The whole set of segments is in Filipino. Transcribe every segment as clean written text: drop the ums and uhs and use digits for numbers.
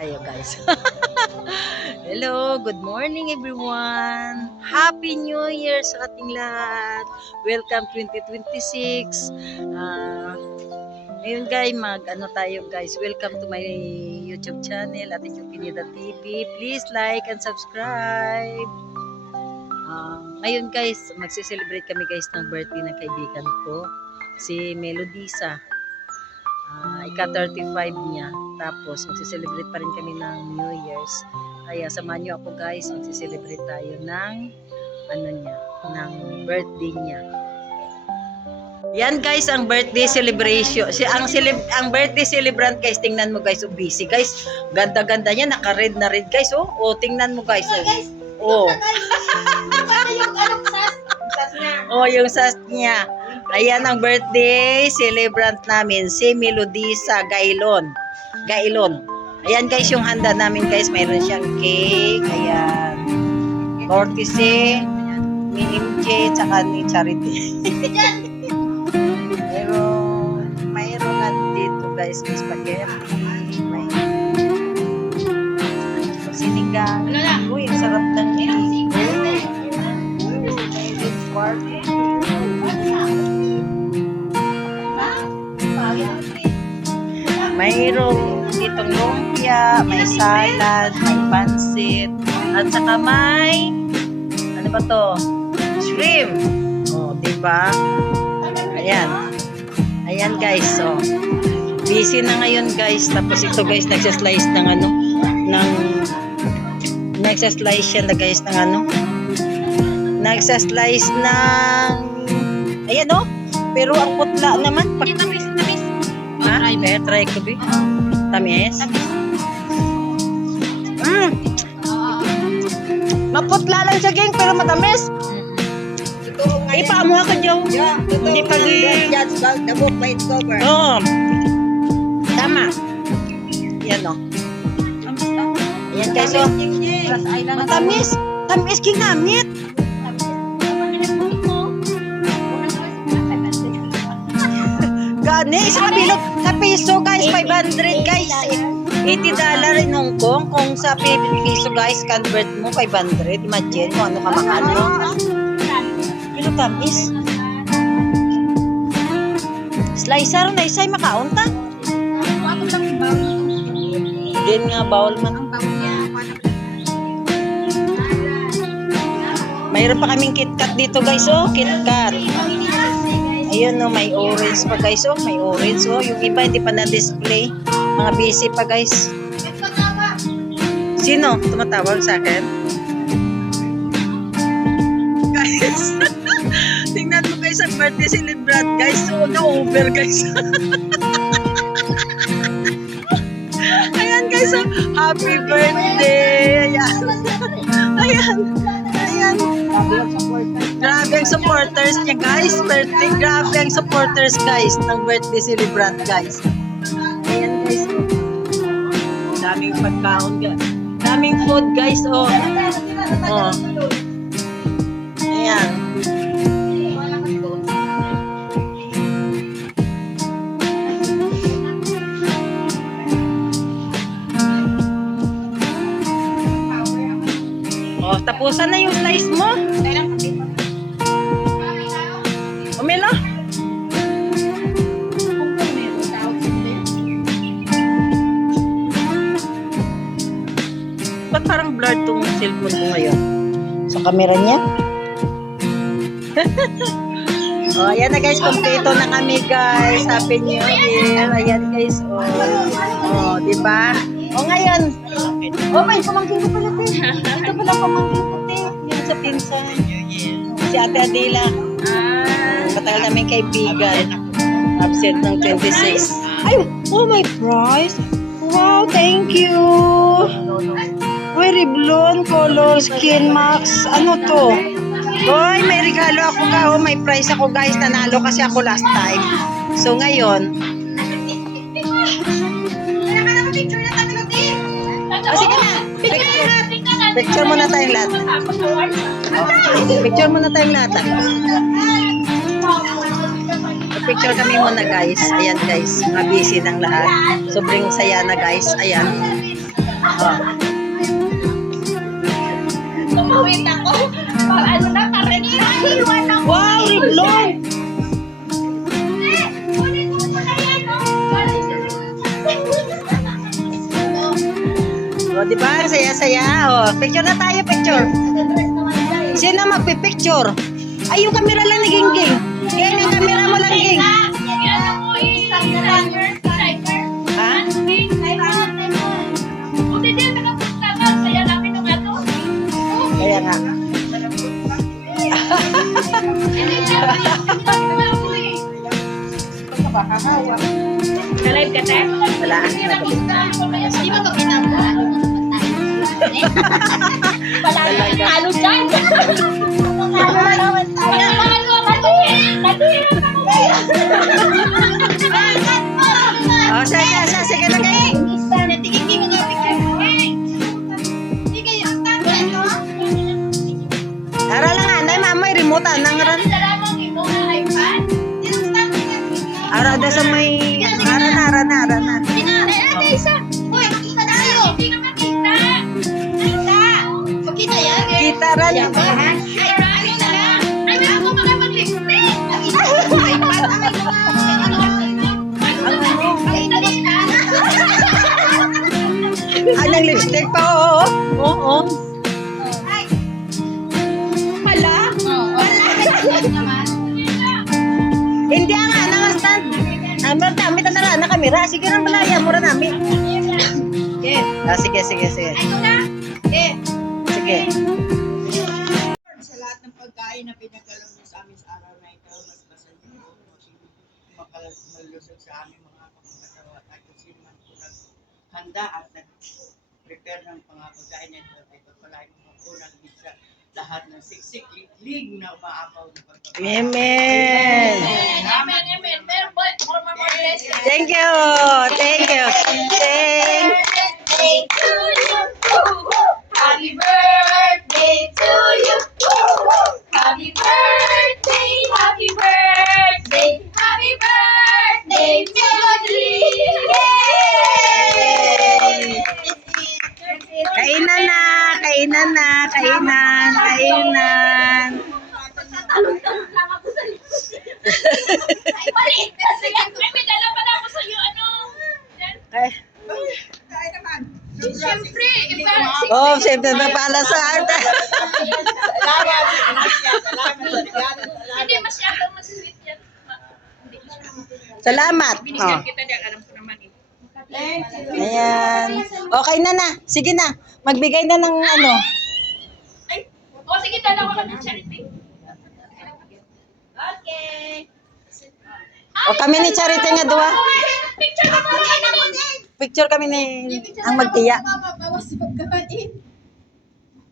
Tayo guys. Hello, good morning everyone. Happy New Year sa ating lahat. Welcome 2026. Ngayon guys, tayo guys. Welcome to my YouTube channel, Ate Jo Pineda TV. Please like and subscribe. Ngayon guys, magse-celebrate kami guys ng birthday ng kaibigan ko, si Melodisa. Ika-35 niya. Tapos, magse-celebrate pa rin kami ng New Year's. Kaya, samahan niyo ako guys. Magse-celebrate tayo ng, ng birthday niya. Yan guys, ang birthday celebration. Ang birthday celebrant guys, tingnan mo guys, busy guys. Ganda-ganda niya, naka-red na red guys. Oh, tingnan mo guys. Oh. Yung sas niya. Ayan ang birthday celebrant namin, si Melodisa Gailon. Ayan guys, yung handa namin guys, mayroon siyang cake. Ayan. Courtesy ni MJ tsaka ni Charity. mayroon nandito guys, may spaghetti, may sinigang. Uy, ang sarap ng cake. Party. Mayroong ditong lumpia, may salad, may pansit, at saka may, ano ba to? Shrimp. Oh, diba? Ayan. Ayan guys, so. Busy na ngayon guys. Tapos ito guys, nagsaslice ng nagsaslice siya na guys ng nagsaslice ng, ayan oh. Pero ang putla naman. Try ko ba? Tamis? Maputla lang siya, gang, pero matamis. Ipaamuha ka dyan. Hindi pa the book by its cover. Oo. Tama. Yan o. Yan guys o. Matamis. Tamis ginamit. Gani, sa kabilog sa piso guys, 500 guys. $80 in Hong Kong. Kung sa piso guys, convert mo 500. Imagine mo ano kamahal, no? Pero tamis. Slicer na isay makaunta. Din nga bawal man. Mayroon pa kaming KitKat dito guys, oh, KitKat. Ayun no, may orange pa guys, oh, may orange, oh. Yung iba hindi pa na-display. Mga busy pa guys. Sino? Tumatawag sa akin? Guys, tingnan mo guys ang birthday celebrant guys. So, na-over guys. Ayan guys, oh. Happy birthday. Ayan. Ayan. Ayan. Grabe ang supporters niya guys. Birthday. Grabe ang supporters guys ng birthday celebrant guys. Ayan guys. Daming pagkaon guys. Daming food guys. Oh. Oh. Ayan. Oh, tapusan na yung slice mo. Umelo. Ba't parang blurred tong cellphone ko ngayon? Sa camera niya? Oh, ayan na guys. Kompleto na kami guys. Happy New Year. Ayan guys. Oh, oh diba? Oh, ngayon. Oh, may pamangkin ko pala. Ito pala pamangkin ko. Yan sa pinsan. Si Ate Adela. Matagal namin kaibigan. Absent ng 26. Ay, oh my prize. Wow, thank you. Uy, Revlon Color Skin Max. Ano to? Uy, may regalo ako ka. Oh, may prize ako guys. Nanalo kasi ako last time. So, ngayon. Oh, sige na. Picture muna tayong lahat. Picture muna tayong lahat. Picture kami muna guys. Ayan guys. Mga busy ng lahat. Sobrang saya na guys. Ayan. Tumawid ako. Ano na, karen na. Iwan ako. Wow, Riblon! Kunin mo muna yan, no? O, di ba? Saya-saya. O, picture na tayo, picture. Sino magpipicture? Ay, yung camera lang ni Gingging. Yan, yung camera mo lang, Ging. Ha? Kaya nga. Ka-live ka, te? Wala. Di ba ito pinapaan? Wala na. Talo dyan. O, sige na kayo. Ara lang, anay, mamay, remote, anang ran. Ara, da sa may... Ara na. Kita ran. Anong lipstick pa, oo. Oo. Hindi nga, nang stand. Namin na lang na kamera. Sige lang pala, yan mo rin namin. Sige. Sige. Sa lahat ng pagkain na pinagalang mo sa amin sa araw na ito, mas basan niyo po, malusog sa aming mga pangkatawa at kung sino man po naghanda at nag-prepare ng mga pagkain na ito, ay pagpalain mo po ng sa lahat ng siksik, liglig na umaapaw ng pagkain. Amen. Thank you. Happy birthday to you. Happy birthday, happy birthday, happy birthday, Melody. Kainan. Ay, palit. Kasi may dala pa na ako sa iyo, ano? Tayo naman. Siyempre, iba. Oh, siyempre na pala sa arte. Hindi masyadong mas-sweet yan. Hindi masyadong. Salamat. Binigyan kita dahil alam ko naman eh. Ayan. Okay na. Sige na. Magbigay na ng ano. Ay, sige, dalawa ka ng charity. Okay. O kami ni Charity nga duwa. Picture ka mo naman. Picture kami ni ang magtiya.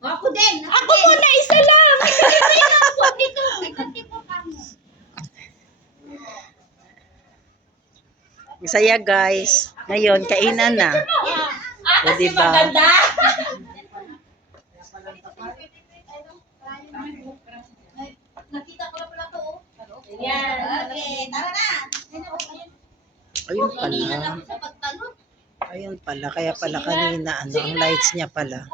Ako din. Ako muna, isa lang. Dito. Dito kami. Masaya guys. Ngayon, kainan na. O diba? Nakita ko na pala to. Yan. Okay, tara na. Ayun pala. Kaya pala kanina, ang lights niya pala.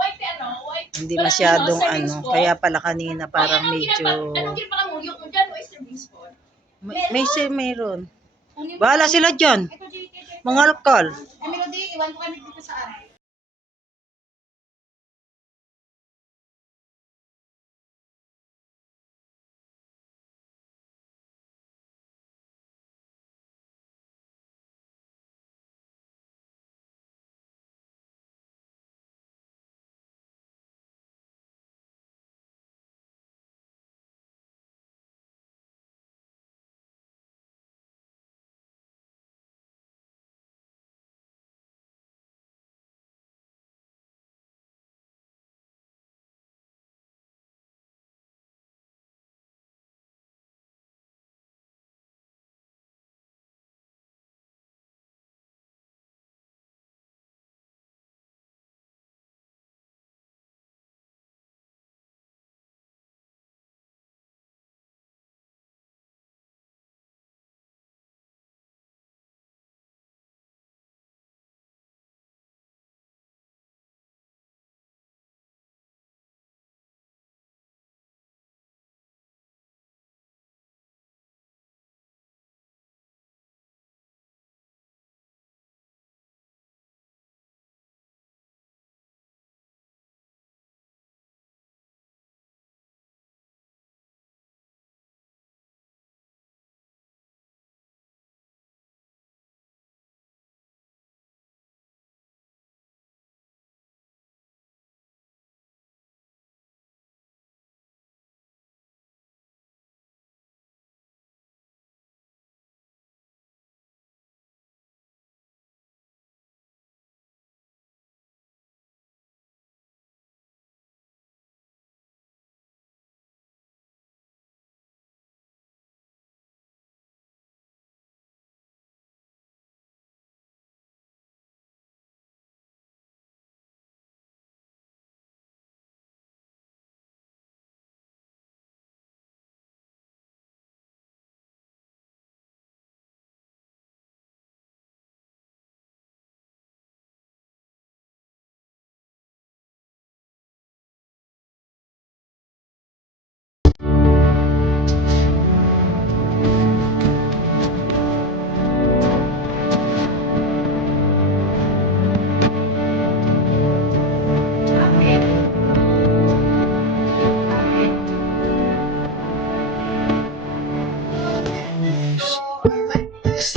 Hindi masyadong Kaya pala kanina parang medyo... Anong gilpa ka mo? Yung dyan, oyster beans po. Mayroon. Bahala sila dyan. Mga alkal. Melody, iwan ko kami dito sa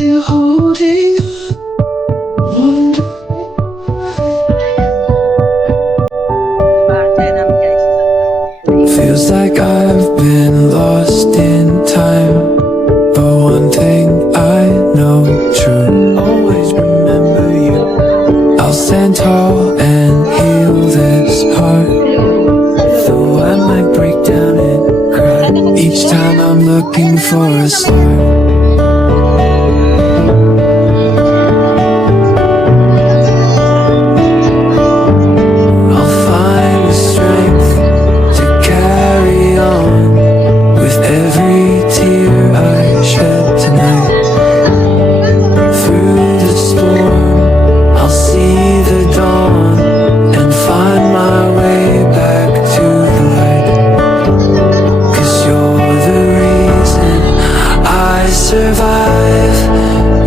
still holding on. Diba? Kaya namin guys. Feels like I've been lost in time, but one thing I know true, always remember you. I'll stand tall and heal this heart, though I might break down and cry each time I'm looking for a start. I'll find the strength to carry on with every tear I shed tonight. Through the storm, I'll see the dawn and find my way back to the light. 'Cause you're the reason I survive,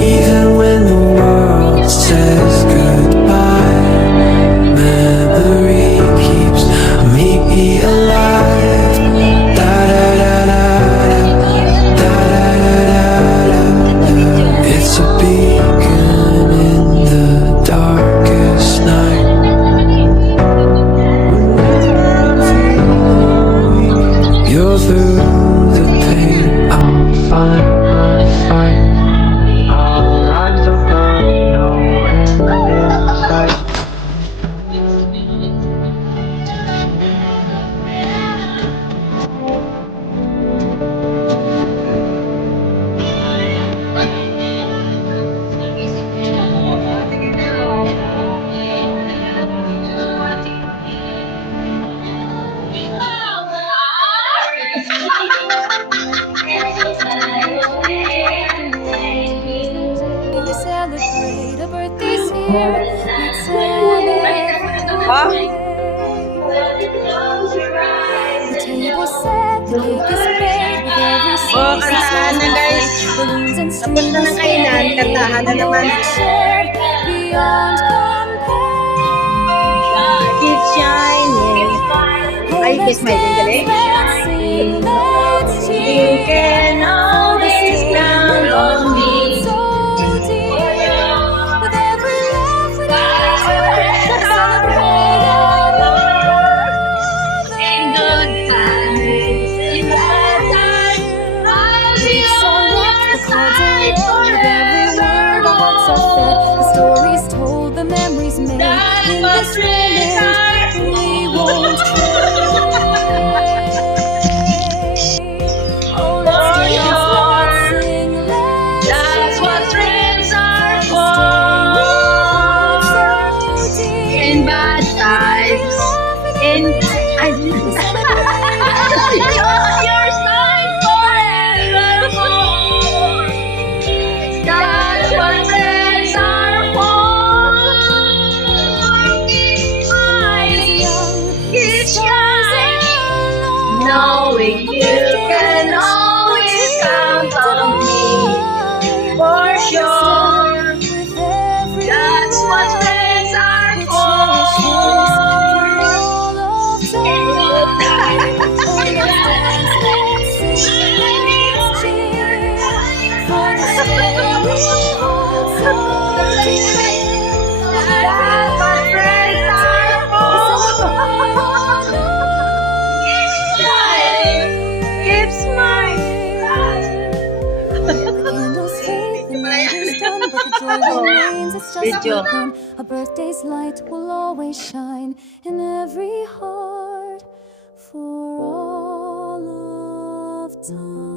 even when the world says goodbye. Memory keeps me alive. Da da da da da da da da da. It's a beacon in the darkest night. You're through the pain. I'll find my fight. I'll rise above no end in sight. We celebrate a birthday's here. Let's celebrate. Ha? The table's set, the cake is made with every Oh, slice. kantahan na guys. Balloons and Tapos na ng kainan, kantahan na naman. shared beyond compare. Keep shining. Ay, kiss my dingling. Let's sing, let's cheer. You can always count on me. So dear, with every laugh we celebrate our love. In good times, in bad times, I'll be always side for with every word our hearts are fed. The stories told, the memories made in this moment we won't trade. Oh, let's sing, let's That's what friends are for. In bad times, in your side forevermore. That's what friends are for. Keep shining, knowing you can always count on me. For sure, that's what friends are for. In good times, in bad that's what friends are for. Keep smiling. The candles fade, the night is done, but the joy remains. It's just Video. begun. A birthday's light will always shine in every heart for all of time.